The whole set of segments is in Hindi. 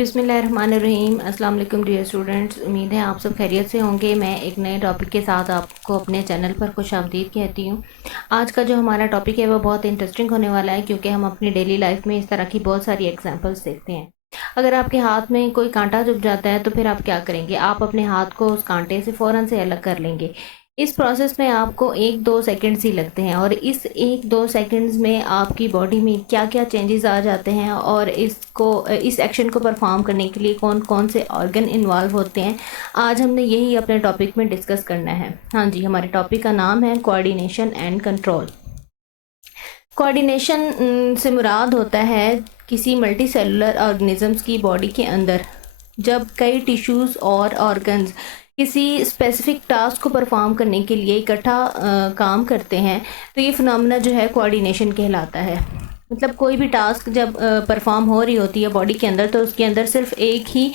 बिस्मिल्लाहिर्रहमानिर्रहीम। अस्सलाम वालेकुम डियर स्टूडेंट्स, उम्मीद है आप सब खैरियत से होंगे। मैं एक नए टॉपिक के साथ आपको अपने चैनल पर खुशामदीद कहती हूँ। आज का जो हमारा टॉपिक है वो बहुत इंटरेस्टिंग होने वाला है, क्योंकि हम अपनी डेली लाइफ में इस तरह की बहुत सारी एग्जांपल्स देखते हैं। अगर आपके हाथ में कोई कांटा चुभ जाता है तो फिर आप क्या करेंगे? आप अपने हाथ को उस कांटे से फ़ौरन से अलग कर लेंगे। इस प्रोसेस में आपको 1-2 सेकंड्स ही लगते हैं, और इस 1-2 सेकंड्स में आपकी बॉडी में क्या क्या चेंजेस आ जाते हैं और इस एक्शन को परफॉर्म करने के लिए कौन कौन से ऑर्गन इन्वॉल्व होते हैं, आज हमने यही अपने टॉपिक में डिस्कस करना है। हाँ जी, हमारे टॉपिक का नाम है कोऑर्डिनेशन एंड कंट्रोल। कोऑर्डिनेशन से मुराद होता है किसी मल्टी सेलुलर ऑर्गेनिजम्स की बॉडी के अंदर जब कई टिश्यूज़ और ऑर्गन्स किसी स्पेसिफिक टास्क को परफॉर्म करने के लिए इकट्ठा काम करते हैं, तो ये फिनोमेना जो है कोऑर्डिनेशन कहलाता है। मतलब कोई भी टास्क जब परफॉर्म हो रही होती है बॉडी के अंदर, तो उसके अंदर सिर्फ एक ही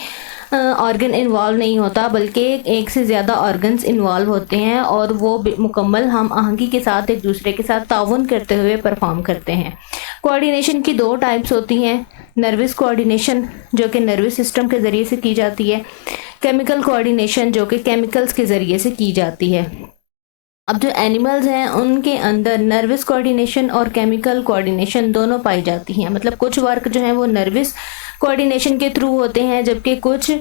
ऑर्गन इन्वॉल्व नहीं होता, बल्कि एक से ज़्यादा ऑर्गन्स इन्वॉल्व होते हैं, और वो मुकम्मल हम आहंगी के साथ एक दूसरे के साथ ताउन करते हुए परफॉर्म करते हैं। कोऑर्डिनेशन की 2 टाइप्स होती हैं। नर्वस कोऑर्डिनेशन जो कि नर्वस सिस्टम के ज़रिए से की जाती है, केमिकल कोऑर्डिनेशन जो कि केमिकल्स के ज़रिए से की जाती है। अब जो एनिमल्स हैं उनके अंदर नर्वस कोऑर्डिनेशन और केमिकल कोऑर्डिनेशन दोनों पाई जाती हैं। मतलब कुछ वर्क जो है वो नर्वस कोऑर्डिनेशन के थ्रू होते हैं, जबकि कुछ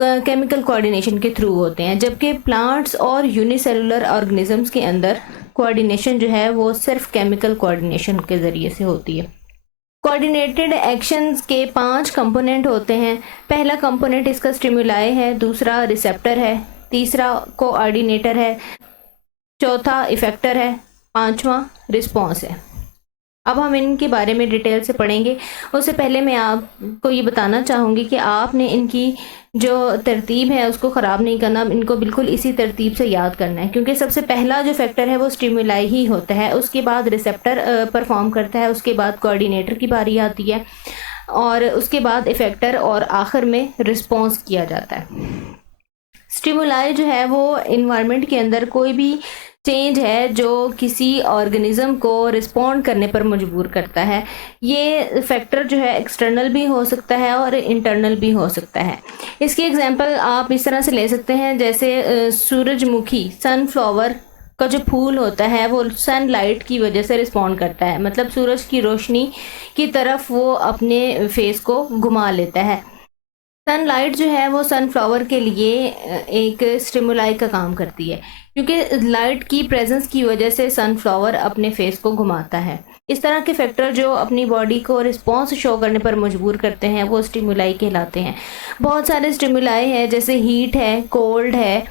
केमिकल कोऑर्डिनेशन के थ्रू होते हैं। जबकि प्लांट्स और यूनिसेलुलर ऑर्गेनिजम्स के अंदर कोऑर्डिनेशन जो है वो सिर्फ केमिकल कोऑर्डिनेशन के ज़रिए से होती है। कोऑर्डिनेटेड एक्शंस के 5 कंपोनेंट होते हैं। पहला कंपोनेंट इसका स्टिमुलाई है, दूसरा रिसेप्टर है, तीसरा कोऑर्डिनेटर है, चौथा इफेक्टर है, 5वां रिस्पॉन्स है। अब हम इनके बारे में डिटेल से पढ़ेंगे। उससे पहले मैं आपको ये बताना चाहूँगी कि आपने इनकी जो तरतीब है उसको ख़राब नहीं करना, इनको बिल्कुल इसी तरतीब से याद करना है, क्योंकि सबसे पहला जो फैक्टर है वो स्टिमुलाई ही होता है, उसके बाद रिसेप्टर परफॉर्म करता है, उसके बाद कोऑर्डिनेटर की बारी आती है, और उसके बाद इफेक्टर, और आखिर में रिस्पॉन्स किया जाता है। स्टिमुलाई जो है वो इन्वायरमेंट के अंदर कोई भी चेंज है जो किसी ऑर्गेनिज्म को रिस्पॉन्ड करने पर मजबूर करता है। ये फैक्टर जो है एक्सटर्नल भी हो सकता है और इंटरनल भी हो सकता है। इसकी एग्जांपल आप इस तरह से ले सकते हैं, जैसे सूरजमुखी सनफ्लावर का जो फूल होता है वो सनलाइट की वजह से रिस्पॉन्ड करता है। मतलब सूरज की रोशनी की तरफ वो अपने फेस को घुमा लेता है। सनलाइट जो है वो सनफ्लावर के लिए एक स्टिमुलाई का काम करती है, क्योंकि लाइट की प्रेजेंस की वजह से सनफ्लावर अपने फेस को घुमाता है। इस तरह के फैक्टर जो अपनी बॉडी को रिस्पॉन्स शो करने पर मजबूर करते हैं वो स्टिमुलाई कहलाते हैं। बहुत सारे स्टिमुलाई हैं, जैसे हीट है, कोल्ड है,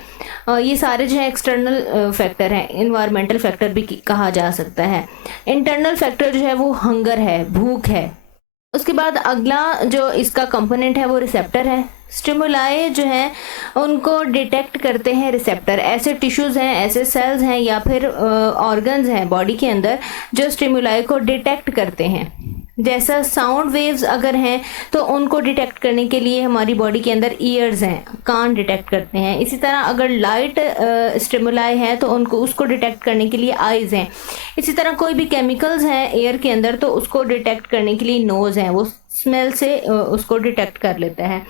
ये सारे जो है एक्सटर्नल फैक्टर हैं, इन्वायरमेंटल फैक्टर भी कहा जा सकता है। इंटरनल फैक्टर जो है वो हंगर है, भूख है। उसके बाद अगला जो इसका कंपोनेंट है वो रिसेप्टर है। स्टिमुलाई जो है उनको डिटेक्ट करते हैं रिसेप्टर। ऐसे टिश्यूज़ हैं, ऐसे सेल्स हैं या फिर ऑर्गन्स हैं बॉडी के अंदर जो स्टिमुलाई को डिटेक्ट करते हैं। जैसा साउंड वेव्स अगर हैं तो उनको डिटेक्ट करने के लिए हमारी बॉडी के अंदर ईयर्स हैं, कान डिटेक्ट करते हैं। इसी तरह अगर लाइट स्टिमुलाई है तो उसको डिटेक्ट करने के लिए आइज़ हैं। इसी तरह कोई भी केमिकल्स हैं एयर के अंदर तो उसको डिटेक्ट करने के लिए नोज़ हैं, वो स्मेल से उसको डिटेक्ट कर लेता है।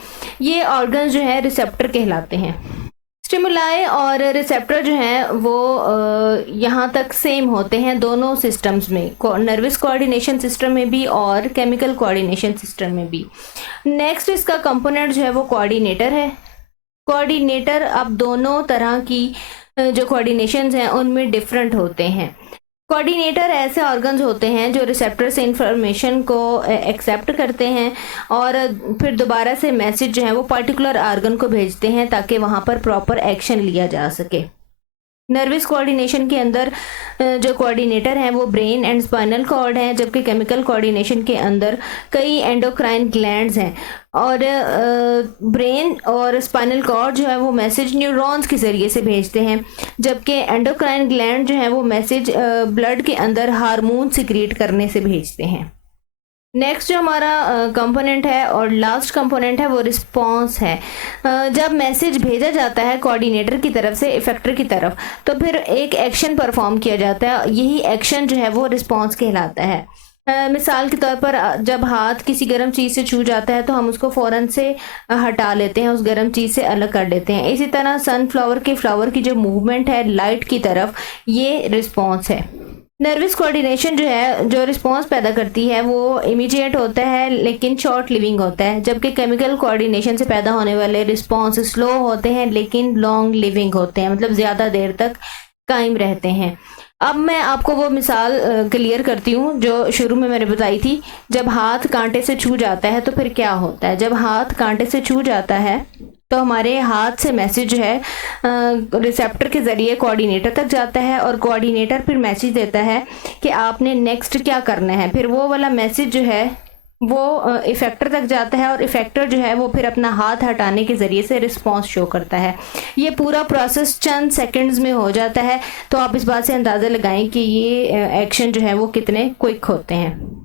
ये ऑर्गन्स जो है रिसेप्टर कहलाते हैं। स्टिमुलाई और रिसेप्टर जो हैं वो यहाँ तक सेम होते हैं दोनों सिस्टम्स में, नर्वस कोऑर्डिनेशन सिस्टम में भी और केमिकल कोऑर्डिनेशन सिस्टम में भी। नेक्स्ट इसका कंपोनेंट जो है वो कोऑर्डिनेटर है। कोऑर्डिनेटर अब दोनों तरह की जो कोऑर्डिनेशंस हैं उनमें डिफरेंट होते हैं। कोऑर्डिनेटर ऐसे ऑर्गन्स होते हैं जो रिसेप्टर से इंफॉर्मेशन को एक्सेप्ट करते हैं और फिर दोबारा से मैसेज जो है वो पर्टिकुलर ऑर्गन को भेजते हैं ताकि वहाँ पर प्रॉपर एक्शन लिया जा सके। नर्वस कोऑर्डिनेशन के अंदर जो कोऑर्डिनेटर हैं वो ब्रेन एंड स्पाइनल कॉर्ड हैं, जबकि केमिकल कोऑर्डिनेशन के अंदर कई एंडोक्राइन ग्लैंड्स हैं, और ब्रेन और स्पाइनल कॉर्ड जो है वो मैसेज न्यूरॉन्स के ज़रिए से भेजते हैं, जबकि एंडोक्राइन ग्लैंड जो है वो मैसेज ब्लड के अंदर हार्मोन सिक्रीट करने से भेजते हैं। नेक्स्ट जो हमारा कंपोनेंट है और लास्ट कंपोनेंट है वो रिस्पॉन्स है। जब मैसेज भेजा जाता है कोऑर्डिनेटर की तरफ से इफेक्टर की तरफ, तो फिर एक एक्शन परफॉर्म किया जाता है, यही एक्शन जो है वो रिस्पॉन्स कहलाता है। मिसाल के तौर पर जब हाथ किसी गर्म चीज़ से छू जाता है तो हम उसको फ़ौरन से हटा लेते हैं, उस गर्म चीज़ से अलग कर देते हैं। इसी तरह सनफ्लावर के फ्लावर की जो मूवमेंट है लाइट की तरफ, ये रिस्पॉन्स है। नर्वस कोऑर्डिनेशन जो है, जो रिस्पॉन्स पैदा करती है वो इमीडिएट होता है लेकिन शॉर्ट लिविंग होता है, जबकि केमिकल कोऑर्डिनेशन से पैदा होने वाले रिस्पॉन्स स्लो होते हैं लेकिन लॉन्ग लिविंग होते हैं, मतलब ज़्यादा देर तक कायम रहते हैं। अब मैं आपको वो मिसाल क्लियर करती हूँ जो शुरू में मैंने बताई थी। जब हाथ कांटे से छू जाता है तो फिर क्या होता है? जब हाथ कांटे से छू जाता है तो हमारे हाथ से मैसेज जो है रिसेप्टर के ज़रिए कोऑर्डिनेटर तक जाता है और कोऑर्डिनेटर फिर मैसेज देता है कि आपने नेक्स्ट क्या करना है। फिर वो वाला मैसेज जो है वो इफेक्टर तक जाता है और इफेक्टर जो है वो फिर अपना हाथ हटाने के ज़रिए से रिस्पॉन्स शो करता है। ये पूरा प्रोसेस चंद सेकंड्स में हो जाता है, तो आप इस बात से अंदाज़ा लगाएं कि ये एक्शन जो है वो कितने क्विक होते हैं।